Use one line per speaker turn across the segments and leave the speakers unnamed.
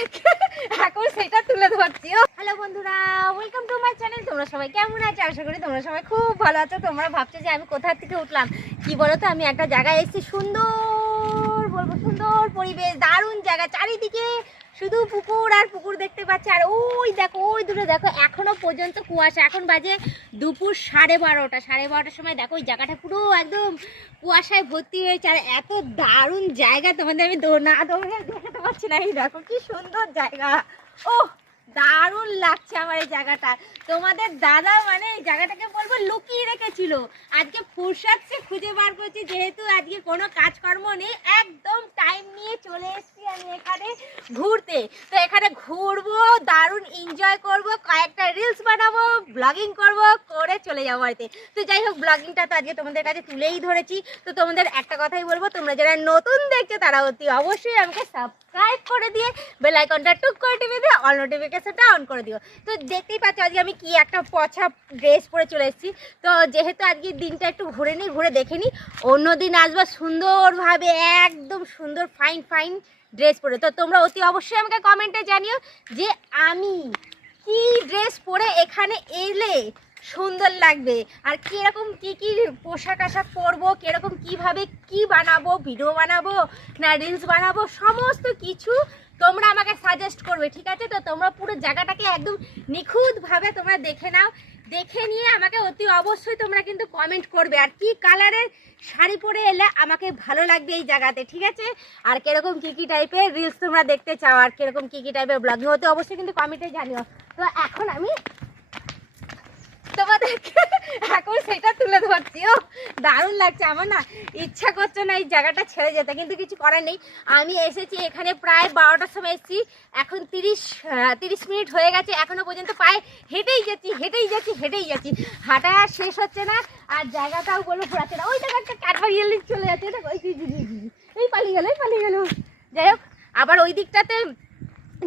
এখন সেটা তুলে ধরছি। হ্যালো বন্ধুরা ওয়েলকাম টু মাই চ্যানেল তোমরা সবাই কেমন আছো? আশা করি তোমরা সবাই খুব ভালো আছো। তোমরা ভাবছ যে আমি কোথা থেকে উঠলাম? কি বলো তো আমি একটা জায়গায় এসেছি, সুন্দর বলব, সুন্দর পরিবেশ, দারুণ জায়গা। চারিদিকে শুধু পুকুর আর পুকুর দেখতে পাচ্ছি। আর ওই দেখো, ওই দূরে দেখো, এখনও পর্যন্ত কুয়াশা। এখন বাজে দুপুর সাড়ে বারোটা। সাড়ে বারোটার সময় দেখো, ওই জায়গাটা পুরো একদম কুয়াশায় ভর্তি হয়েছে আর এত দারুণ জায়গা তোমাদের আমি না দৌড়ে দেখাতে পারছি না। এই দেখো, কি সুন্দর জায়গা। ও দারুণ লাগছে আমার এই জায়গাটা। তোমাদের দাদা মানে এই জায়গাটাকে বলব লুকিয়ে রেখেছিল। আজকে ফুরসাদ সে খুঁজে বার করছি, যেহেতু আজকে কোনো কাজকর্ম নেই, একদম টাইম নিয়ে চলে এসেছি আমি এখানে ঘুরতে। তো এখানে ঘুরবো, দারুণ এনজয় করব, কয়েকটা রিলস বানাবো ব্লগিং করব, করে চলে যাব বাড়িতে। তো যাই হোক ব্লগিংটা তো আজকে তোমাদের কাছে তুলেই ধরেছি। তো তোমাদের একটা কথাই বলব, তোমরা যারা নতুন দেখছ, তারা অতি অবশ্যই আমাকে সাবস্ক্রাইব করে দিয়ে বেল আইকনটা টুক করে টিপে দিয়ে অল নোটিফিকেশনটা অন করে দিও। তো দেখতেই পাচ্ছ আজকে আমি কি একটা পছা ড্রেস পরে চলে এসেছি। তো যেহেতু আজকে দিনটা একটু ঘুরে নিই, ঘুরে দেখে নিই, অন্যদিন আসব সুন্দরভাবে, একদম সুন্দর ফাইন ফাইন ড্রেস পরে। তো তোমরা অতি অবশ্যই আমাকে কমেন্টে জানিও যে আমি কি ড্রেস পরে এখানে এলে সুন্দর লাগবে? আর কীরকম কি কি পোশাক আশাক পরবো? কীরকম কীভাবে কি বানাবো? ভিডিও বানাবো না রিলস বানাবো? সমস্ত কিছু তোমরা আমাকে সাজেস্ট করবে, ঠিক আছে? তো তোমরা পুরো জায়গাটাকে একদম নিখুঁতভাবে তোমরা দেখে নাও। দেখে নিয়ে আমাকে অতি অবশ্যই তোমরা কিন্তু কমেন্ট করবে। আর কি কালারের শাড়ি পরে এলে আমাকে ভালো লাগবে এই জায়গাতে, ঠিক আছে? আর কীরকম কী কী টাইপের রিলস তোমরা দেখতে চাও, আর কীরকম কী কী টাইপের ব্লগিং হতে অবশ্যই কিন্তু কমেন্টে জানিও। তো এখন আমি তোমাদেরকে এখন সেটা তুলে ধরছি ও দারুণ লাগছে, আমার না ইচ্ছা করছে না এই জায়গাটা ছেড়ে যেতে, কিন্তু কিছু করার নেই। আমি এসেছি এখানে প্রায় বারোটার সময় এসেছি, এখন তিরিশ তিরিশ মিনিট হয়ে গেছে, এখনও পর্যন্ত পায়ে হেঁটেই যাচ্ছি হেঁটেই যাচ্ছি হেঁটেই যাচ্ছি। হাঁটা শেষ হচ্ছে না, আর জায়গাটাও বলো ঘোরাচ্ছে না। ওই জায়গাটা কাঠবাড়ি এলে চলে যাচ্ছে ওই। এই পালিয়ে গেল, এই পালিয়ে গেল। যাই হোক, আবার ওই দিকটাতে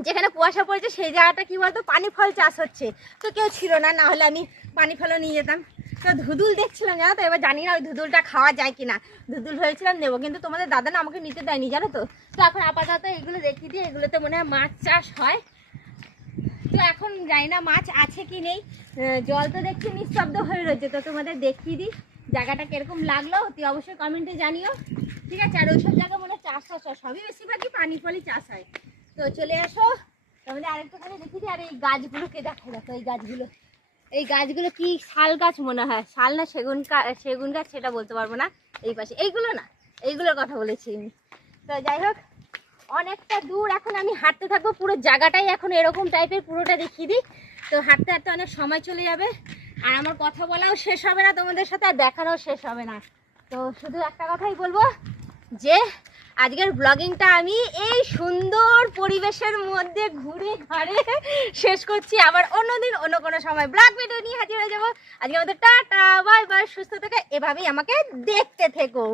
যেখানে কুয়াশা পড়েছে, সেই জায়গাটা কি বলতো, পানি ফল চাষ হচ্ছে। তো কেউ ছিল না না হলে আমি পানি ফলও নিয়ে যেতাম। তো ধুদুল দেখছিলাম, জানো তো? এবার জানি না ওই ধুদুলটা খাওয়া যায় কিনা। ধুদুল ভেবেছিলাম নেব, কিন্তু তোমাদের দাদা না আমাকে নিতে দেয়নি, জানো তো? তো এখন আপাতত এগুলো দেখিয়ে দিই, এগুলোতে মনে হয় মাছ চাষ হয়। তো এখন জানি না মাছ আছে কি নেই। জল তো দেখছি নিঃশব্দ হয়ে রয়েছে, তো তোমাদের দেখিয়ে দিই জায়গাটা কীরকম লাগল তুই অবশ্যই কমেন্টে জানিও। ঠিক আছে, আর ওইসব জায়গা মনে হয় চাষ হয়, সবই বেশিরভাগই পানি ফলই চাষ হয়। তো চলে আসো, তোমাদের আরেকটুখানি দেখিয়ে দিই, আর এই গাছগুলোকে দেখো দেখো, এই গাছগুলো। এই গাছগুলো কি শাল গাছ মনে হয়? শাল না সেগুন সেগুন গাছ সেটা বলতে পারব না। এই পাশে। এইগুলো না, এইগুলোর কথা বলেছি তো যাই হোক, অনেকটা দূর এখন আমি হাঁটতে থাকব। পুরো জায়গাটাই এখন এরকম টাইপের পুরোটা দেখিয়ে দিই। তো হাঁটতে হাঁটতে অনেক সময় চলে যাবে। আর আমার কথা বলাও শেষ হবে না তোমাদের সাথে, আর দেখানোও শেষ হবে না। তো শুধু একটা কথাই বলব যে আজকের ব্লগিংটা আমি এই সুন্দর পরিবেশের মধ্যে ঘুরে ঘাড়ে শেষ করছি। আবার অন্যদিন অন্য কোনো সময় ব্লগ ভিডিও নিয়ে হাজির হয়ে যাব। আজকে আমাদের টাটা বাই বাই সুস্থ থেকে এভাবেই আমাকে দেখতে থেকো।